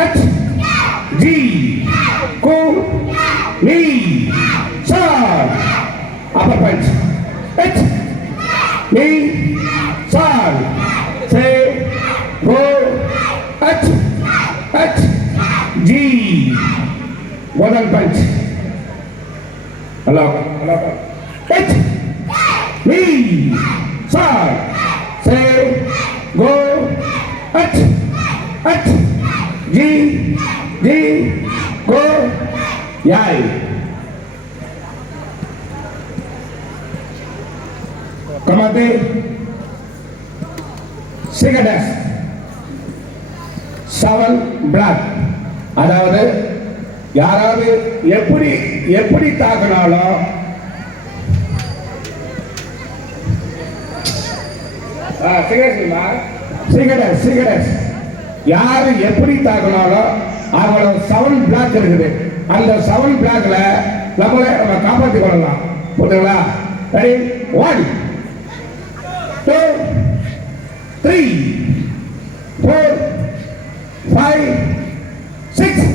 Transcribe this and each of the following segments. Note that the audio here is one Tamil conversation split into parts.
H G Go knee side upper punch H knee side say go H H G one punch hello H knee side say go H H G G go yai kamate sigadas seven black அதாவது யாராவது எப்படி தாக்கினாலும் சிகரெட்ஸ் யாரு எப்படி தாக்கினாலும் அவங்களோட செவன் பிளாக் இருக்குது. அந்த செவன் பிளாக்ல நம்ம காப்பாற்றிக் கொள்ளலாம். புரியுதுங்களா? ரெடி 1 2 3 4 5 6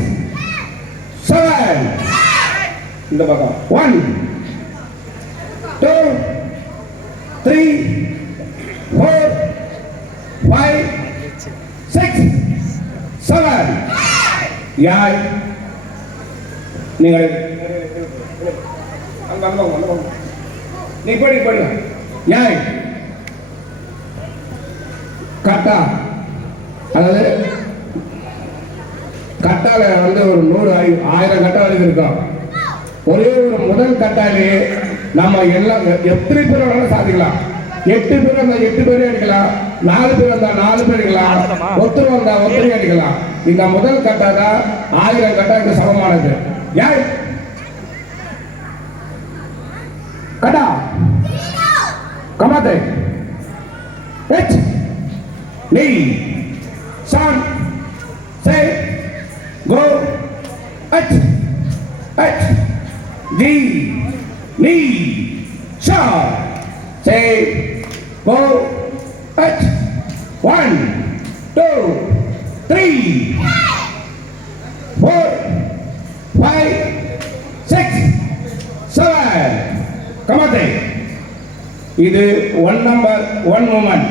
7 இந்த பக்கம் 1 2 3 4 5 6 7 யாய் நீங்கள் நீ படி யாய் கட்டா அதாவது கட்டால வந்து ஒரு 100,000 கட்டா வரைக்கும் இருக்கும். ஒரே ஒரு முதல் கட்டாலே நம்ம எல்லாம் எத்தனை பேர் வேணாலும் சாதிக்கலாம். 8 பேர் வந்தா 8 பேரே அடிக்கலாம், 4 பேர் வந்தா 4 பேர் அடிக்கலாம், ஒருத்தர் வந்தா ஒருத்தர் அடிக்கலாம். இந்த முதல் கட்டா தான் 1000 கட்டாக்கு சமமானது. யார் கட்டா கமாத்தே H knee son say go H H G knee shot say go H 1 2 3 4 5 6 7 கமாத்தே இது 1 நம்பர் 1 மூமெண்ட்.